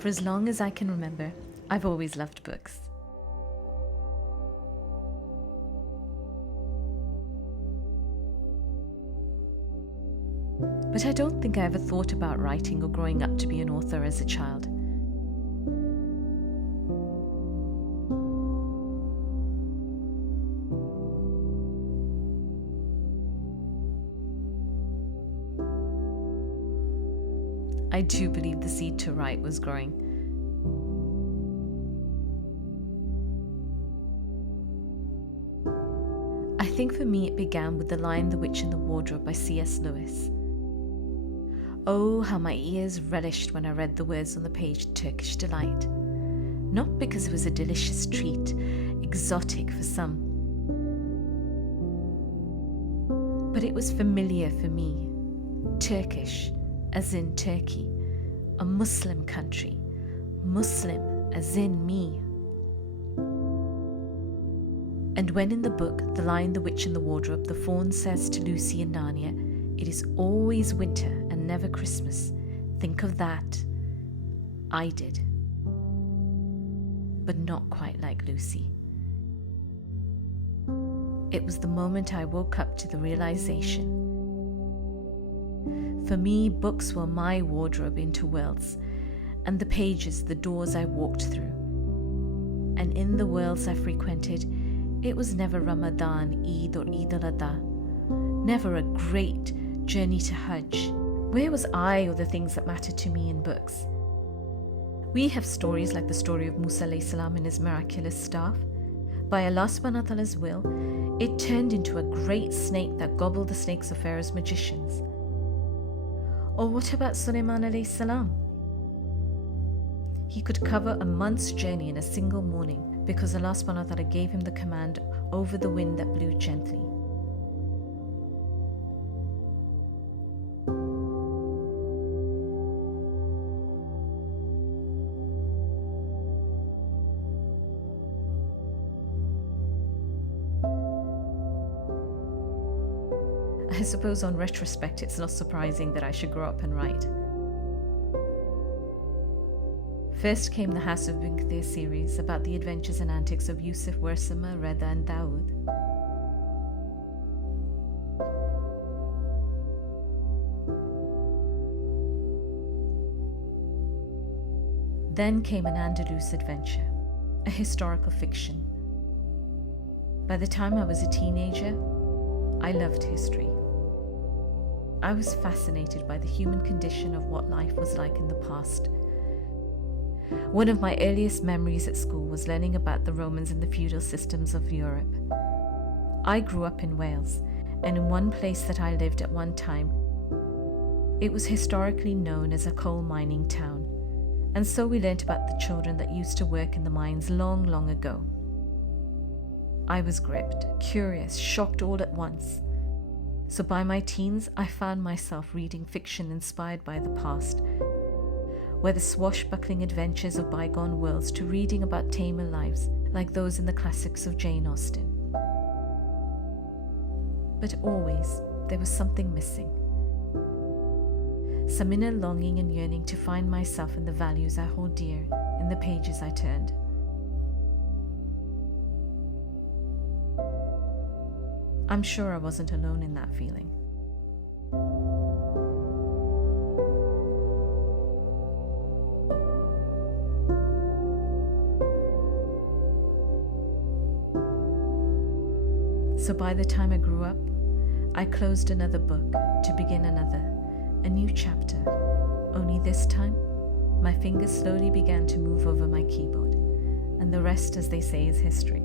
For as long as I can remember, I've always loved books. But I don't think I ever thought about writing or growing up to be an author as a child. I do believe the seed to write was growing. I think for me it began with The Lion, the Witch and the Wardrobe by C.S. Lewis. Oh, how my ears relished when I read the words on the page Turkish Delight. Not because it was a delicious treat, exotic for some, but it was familiar for me. Turkish, as in Turkey, a Muslim country. Muslim, as in me. And when in the book The Lion, the Witch and the Wardrobe, the faun says to Lucy and Narnia, "It is always winter and never Christmas. Think of that." I did. But not quite like Lucy. It was the moment I woke up to the realization. For me, books were my wardrobe into worlds, and the pages the doors I walked through. And in the worlds I frequented, it was never Ramadan, Eid or Eid al-Adha. Never a great journey to Hajj. Where was I or the things that mattered to me in books? We have stories like the story of Musa alayhi salam and his miraculous staff. By Allah subhanahu wa ta'ala's will, it turned into a great snake that gobbled the snakes of Pharaoh's magicians. Or what about Sulaiman alayhi salam? He could cover a month's journey in a single morning because Allah subhanahu wa ta'ala gave him the command over the wind that blew gently. I suppose on retrospect it's not surprising that I should grow up and write. First came the House of Ibn Kathir series about the adventures and antics of Yusuf, Warsama, Reda and Dawood. Then came an Andalus adventure, a historical fiction. By the time I was a teenager, I loved history. I was fascinated by the human condition of what life was like in the past. One of my earliest memories at school was learning about the Romans and the feudal systems of Europe. I grew up in Wales, and in one place that I lived at one time, it was historically known as a coal mining town. And so we learnt about the children that used to work in the mines long, long ago. I was gripped, curious, shocked all at once. So by my teens, I found myself reading fiction inspired by the past, whether swashbuckling adventures of bygone worlds to reading about tamer lives like those in the classics of Jane Austen. But always, there was something missing. Some inner longing and yearning to find myself in the values I hold dear in the pages I turned. I'm sure I wasn't alone in that feeling. So by the time I grew up, I closed another book to begin another, a new chapter. Only this time, my fingers slowly began to move over my keyboard, and the rest, as they say, is history.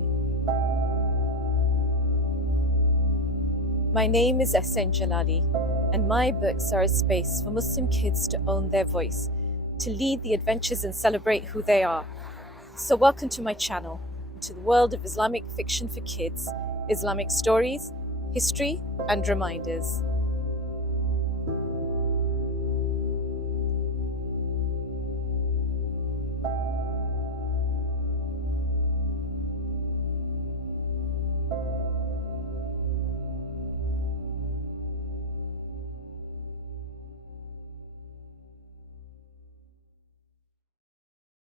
My name is Ehsan Jalali, and my books are a space for Muslim kids to own their voice, to lead the adventures and celebrate who they are. So welcome to my channel, to the world of Islamic fiction for kids, Islamic stories, history, and reminders.